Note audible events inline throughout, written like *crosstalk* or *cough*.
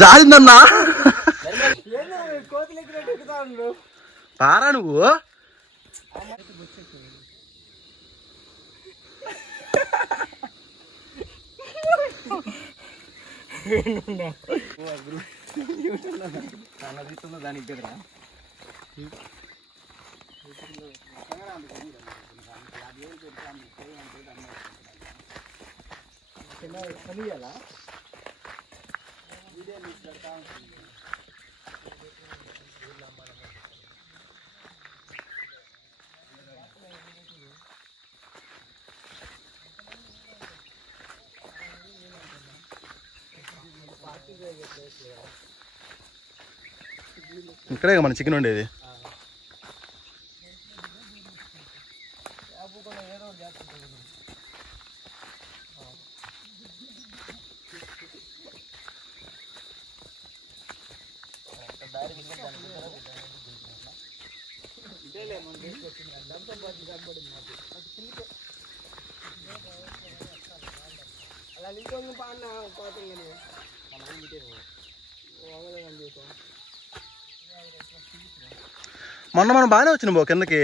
జారిందన్నా కోతులు ఎక్కినట్టు ఎక్కుతా ఉండు వీడియో నువ్వు దానికి ఇక్కడే మన చికెన్ ఉండేది అలా ఇంకొక పాడిన కోతం మొన్న మనం బాగానే వచ్చినాం బో కిందకి.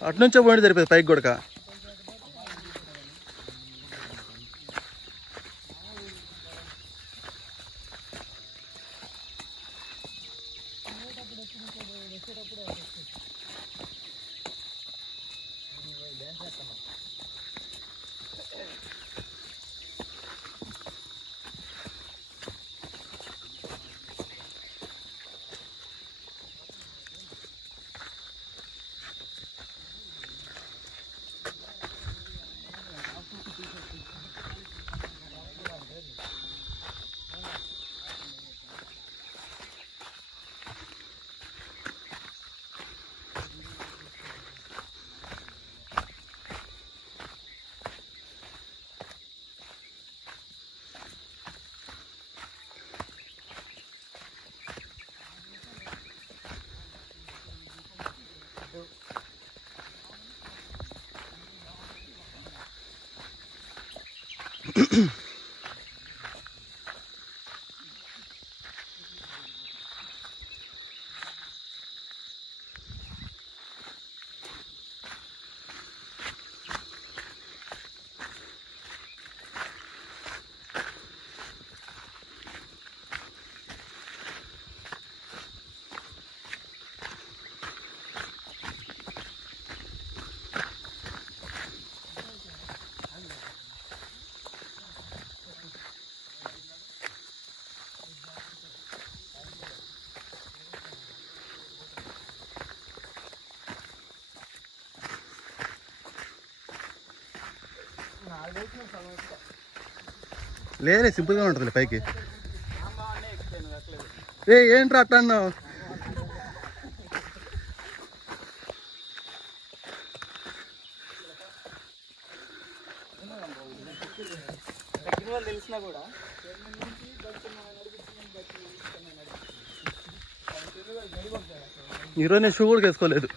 అటు నుంచే పోయింది సరిపోయింది పైకి కొడక లేదే సింపుల్గా ఉంటుంది పైకి. ఏ ఏంట్రా అట్లా అన్నావు? తెలిసినా కూడా ఈరోజు నేను షూ కూడా వేసుకోలేదు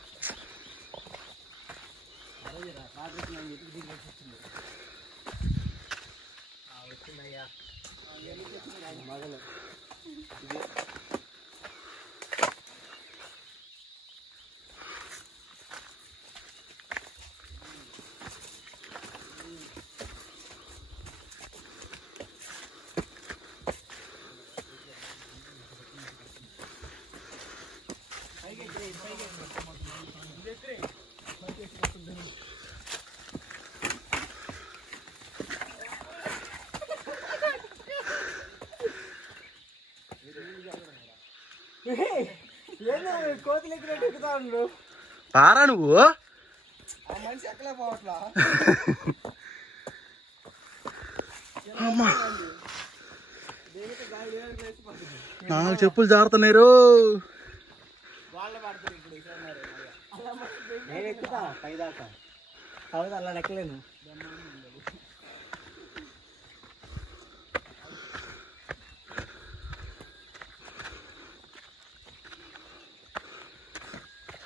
ఏందో కోతులు ఎక్కినట్టు ఎక్కుతా ఉండు పారా నువ్వు? మనిషి ఎక్కలే పోవట్లా అమ్మా. నాకు చెప్పులు జారుతున్నారు నేను ఎక్కుతా పై దాకా అలా ఎక్కలేను అలా మరి ఎక్కండి. ఏ, ఏ, రమ్య, చెప్పు చాలు పట్టు.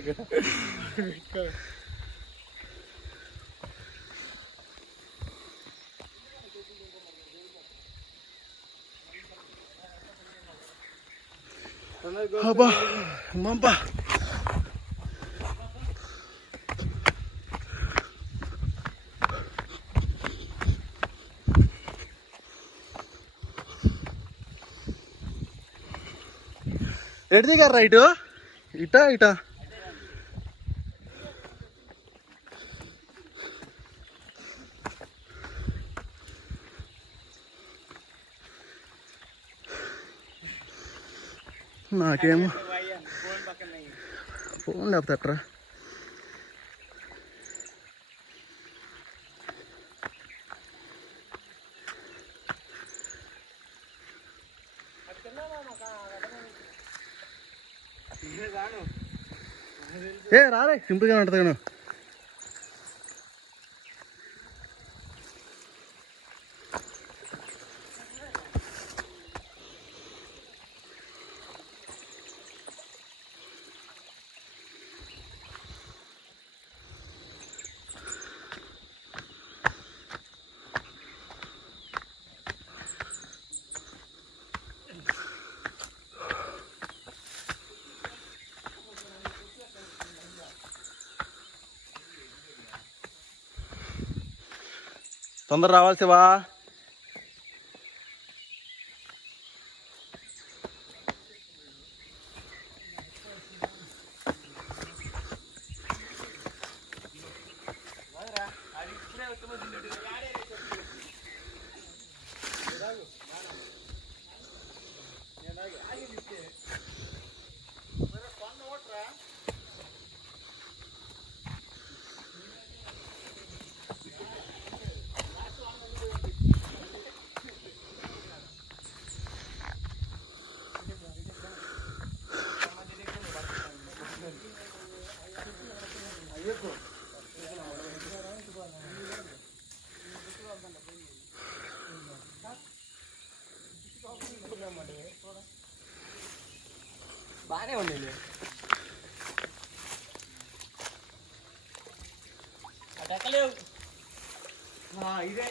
నన్ను ధీమాకు అబ్బా మంప ఎటు దిగారు రైట్ ఇటా ఇటా నాకేమో ఫోన్ పక్కన ఫోన్ లేకపోతే అట్రా రాను ఏ రారే సింపుల్గా ఉంటుంది తొందర రావాలి శివా. బాగానే ఉంది అటు ఎక్కలేవు ఆ, ఇదే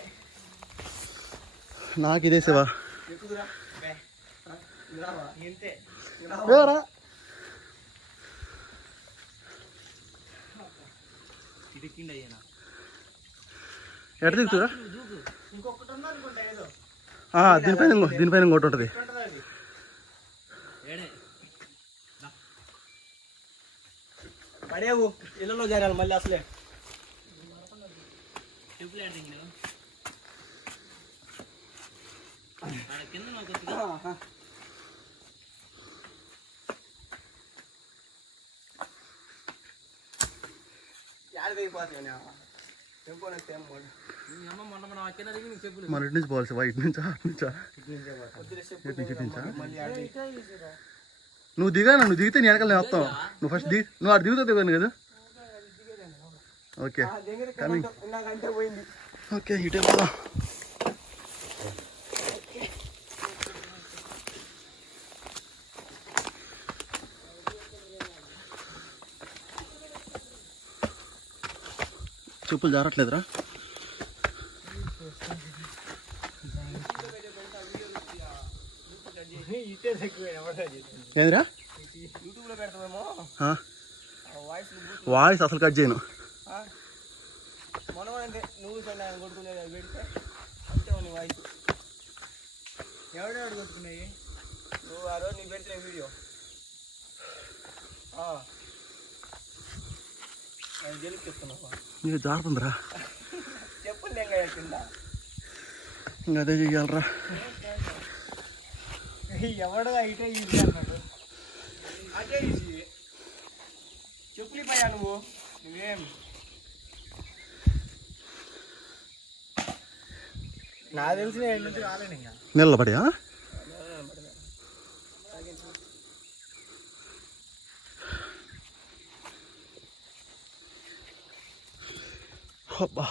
నాకు ఇదే శివా ఎక్కుదురా కింద అయ్యేనా ఎట దిగుతురా దీనిపైన దీనిపైన ఇంకోటి ఉంటుంది. పడేవు. ఇళ్ళలో చేరాలి మళ్ళీ అసలే. ఆహా. మన ఇటు నుంచి పోవాలి శివా ఇటు నుంచా అటు ఇటు నుంచి ఇటు నువ్వు దిగా నువ్వు దిగితే నేను వెనకాల నేను వస్తావు నువ్వు ఫస్ట్ దిగి నువ్వు అటు దిగుతావు దిగాను కదా ఓకే పోయింది. ఓకే ఇటే పోదాం. చెప్పులు జారట్లేదురా. ఏందిరా? యూట్యూబ్లో పెడతామేమో ఆ, వాయిస్ వాయిస్ అసలు కట్ చేయను. నువ్వు సరే ఆయన కొట్టుకునేది అది పెడితే అంతే ఉంది వాయిస్ ఎవడెవడు కొట్టుకున్నాయి నువ్వు ఆ రోజు నీకు పెట్టిన వీడియో అది గెలిపిస్తున్నావా నీకు జారుతుందిరా ఇంకా అదే చెయ్యాలరా. ఎవడు అయితే చెప్పులు పోయా నువ్వు. నువ్వేం? నాకు తెలిసిన నిలబడియా అబ్బా.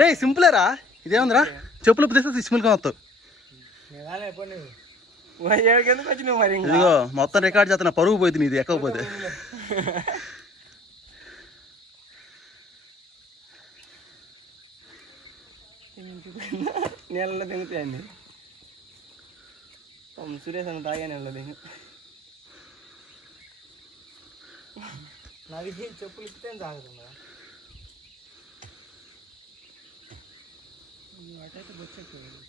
రే సింపులేరా? ఇదేముందిరా? చెప్పులు తీస్తే సింపుల్గా వస్తావు. ఇదిగో మొత్తం రికార్డ్ చేస్తున్న పరుగు పోయింది నీది ఎక్కకపోతే. నీళ్ళలో దిగుతాయండి సురేష్ అని తాగా నీళ్ళలో దిగు నాది చెప్పులు ఇస్తే తాగుతుందా అటైతే బొచ్చెక్కింది.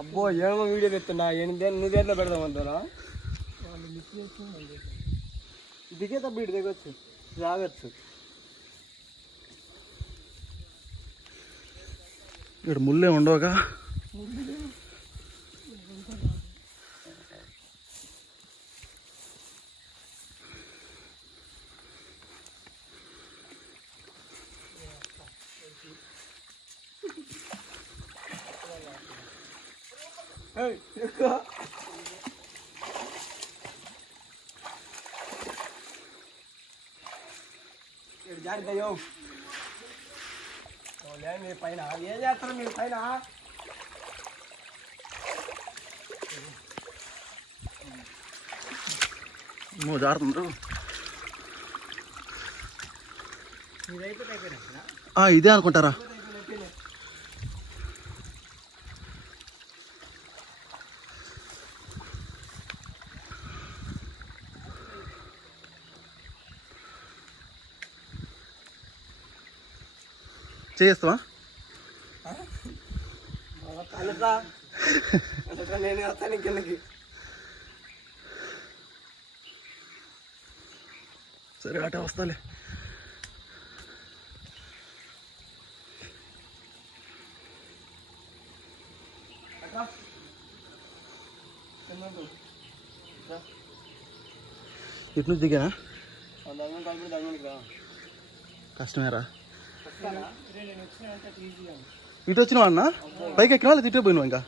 అబ్బో ఏమో వీడియో పెడుతున్నా ఎనిమిది నువ్వు దేంట్లో పెడదామంటారా దిగే తప్ప ఇటు దిగొచ్చు. రాగచ్చు ఇక్కడ ముళ్ళే ఉండవుగా జాగ్రత్తయ్యో మీరు పైన. ఏం చేస్తారు మీరు పైన? నువ్వు జారుతుండ్రు ఇదే అనుకుంటారా? చేస్తావా అనుతా అనుతా నేను వస్తాను కిందకి సరే అటే వస్తాలే అక్క కిందంటూ ఇటు నుంచి దిగానా దగ్గర కలిపి దగ్గరికి రా కష్టమేరా వస్తానా నేను వచ్చినంత ఈజీగా ఇటు వచ్చినావా అన్న పైకి ఎక్కినా లేదా ఇటే పోయినావు ఇంకా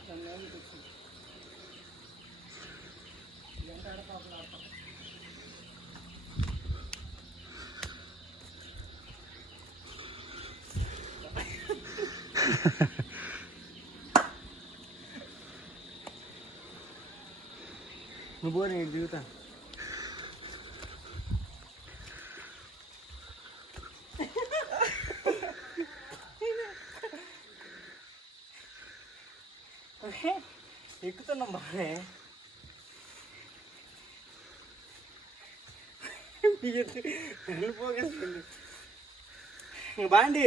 నువ్వు నేను దిగుతా ఎక్కుతున్నాం బాగానే వెళ్ళిపోగేస్తుంది బాండి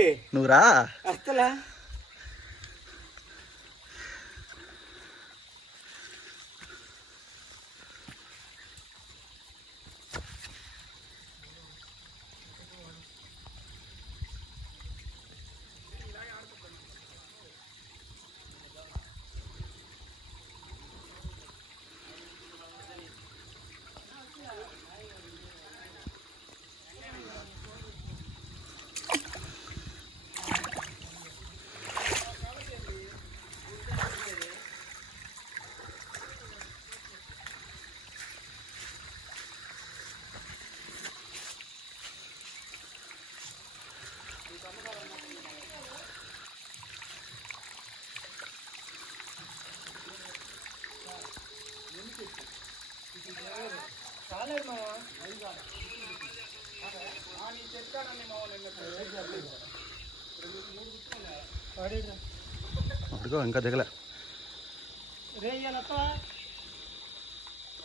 ఇంకా దిగలే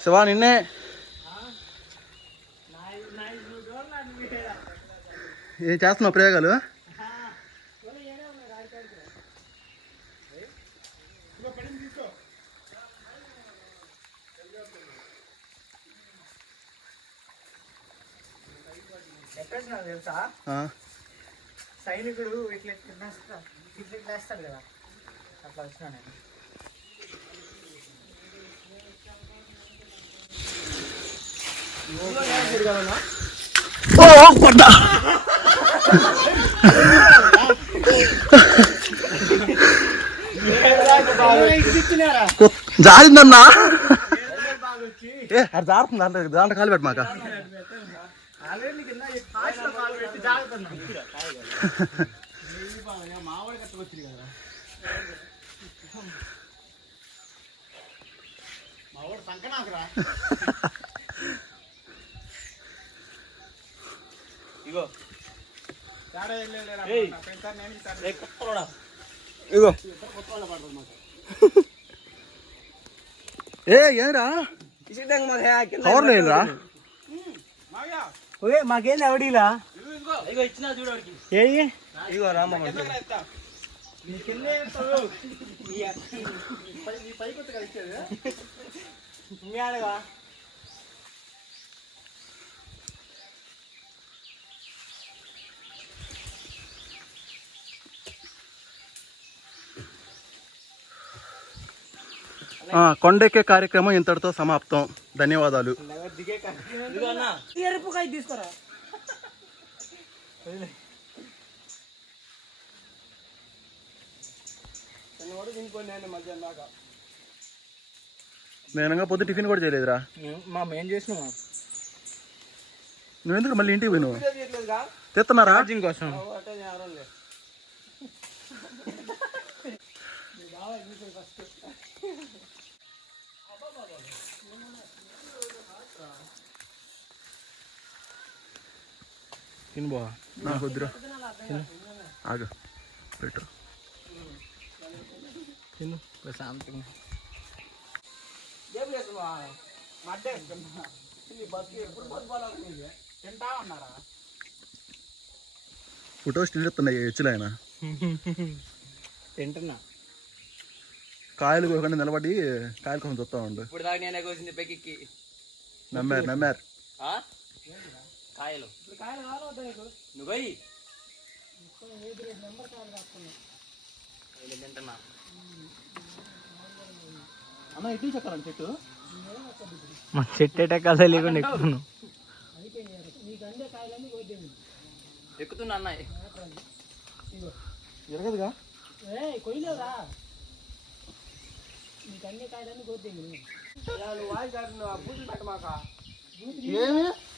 శివా నిన్నే ఏం చేస్తున్నావు ప్రయోగాలు ఎక్కడ నాకు తెలుసా ఆ, సైనికుడు ఇట్లా ఇట్లా వేస్తాడు కదా. అట్లా వచ్చినా నేను. జారిందన్నా? ఏ అది జారుతుంది? దాంట్లో దాంట్లో కాలు పెట్టు మాక ఇగో ఏ ఏరా కవర్లో ఏంరా ఓకే మాకేంది ఏయి ఇగో రామ్మ కొండెక్కే కార్యక్రమం ఇంతటితో సమాప్తం. ధన్యవాదాలు. ఎరుపుకాయ తీసుకోరా? మధ్యాహ్నం దాకా. నేనంగా పొద్దు టిఫిన్ కూడా చేయలేదురా. మా ఏం చేసినావా నువ్వు ఎందుకు మళ్ళీ ఇంటికి పోయినావు? తెస్తున్నారా ఛార్జింగ్ కోసం. తిను బా నాకు వద్దురా ఆగు పెట్టు తిను ప్రశాంతంగా తింటా ఉన్నారా ఫోటో స్టిల్ ఇస్తున్నాయి హెచ్చులు ఆయన తింటున్నా కాయలు కోకుండా నిలబడి కాయలు కోసం చూస్తా ఉండు ఇప్పుడు దాకా నేనే కోసింది పెక్కి నమ్మారు నమ్మారు కాయలు. నువ్వు పోయి. నేను తింటున్నా. అన్న ఎట్టి చెక్కాలండి చెట్టు? మా చెట్టు ఎటకాలే లేకుండా ఎక్కుతున్నావు? ఎక్కుతున్నా అన్నయ్య ఎరగదుగా? ఏమి?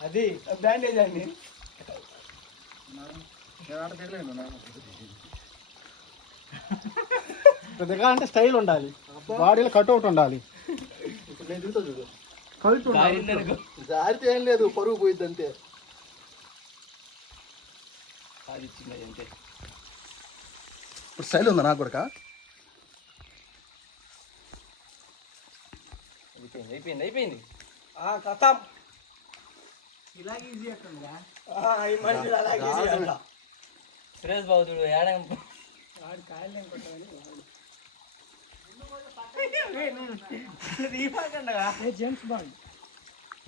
అది బ్యాండేజ్ అండి పెద్దగా అంటే స్టైల్ ఉండాలి. బాడీలో కట్అవుట్ ఉండాలి. *laughs* నేను దిగుతా చూడు. జారితే ఏం లేదు పరుగు పోయిద్ది అంతే. ఇప్పుడు స్టైల్ ఉందా నాకు కూడా? అయిపోయింది అయిపోయింది అయిపోయింది. కథం. ఇలాగే ఈజీ అంట సురేష్ బాబు చూడు ఏడం కాయలు జేమ్స్ బాండ్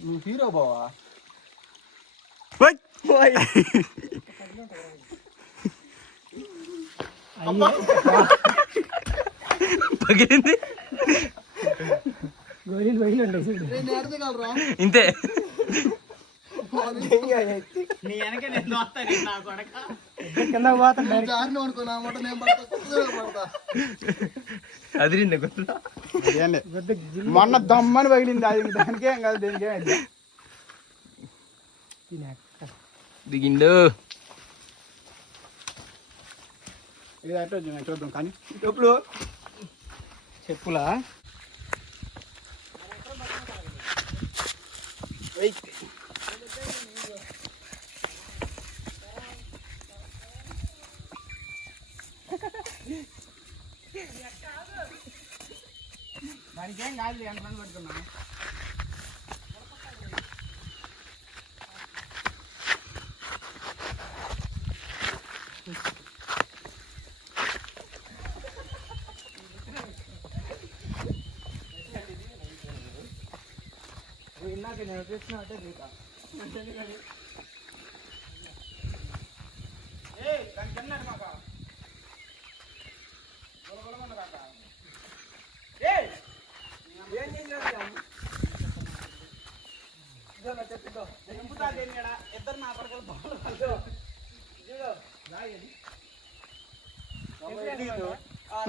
నువ్వు హీరో బావా పగిలింది ఇంతే. నీ వెనక నేను వస్తాను నా కొడక. కింద పోతాను జారిన అనుకో నా మాట నేను పడతా కుక్కగా పడతా. అదిరింది గుర్తురా మొన్న దమ్మని పగిలింది అది దానికే ఏం కాదు దేనికే. దిగిండు. ఇది అట్లా చూద్దాం, కానీ చెప్పులు చెప్పులా? వెయ్. దానికేం కాదు ఎంత మంది పట్టుకున్నా? ఇందాక నేను చూసిన అంటే దిగుతా ఏయ్ దాని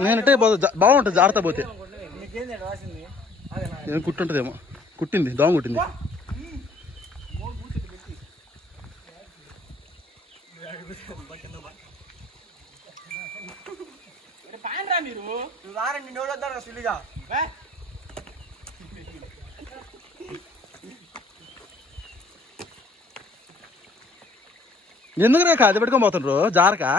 నేనంటే బాగుంటుంది జాగ్రత్త పోతే. నేను కుట్టుంటదేమో. కుట్టింది దోమ కుట్టింది. ఎందుకు రేఖ అది పెట్టుకొని పోతుండ్రు? జారకా?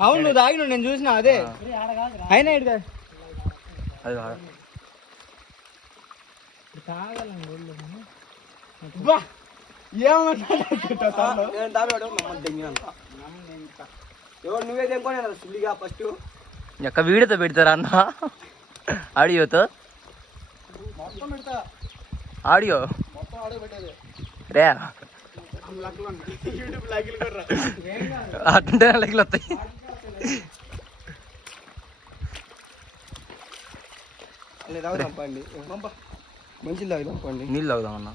అవును నువ్వు తాగిన నేను చూసిన అదే. అయినా ఇటు కాదు. అది కాదు. బా! ఏమన్నా ఎవరు నువ్వే తెంకొని సుల్లిగా ఫస్ట్? ఎక్క వీడియోతో పెడతారా అన్న? ఆడియోతో? ఆడియో? రే. యూట్యూబ్ లైకులు వస్తాయి. మంచి నీళ్ళు తాగుదాం అన్న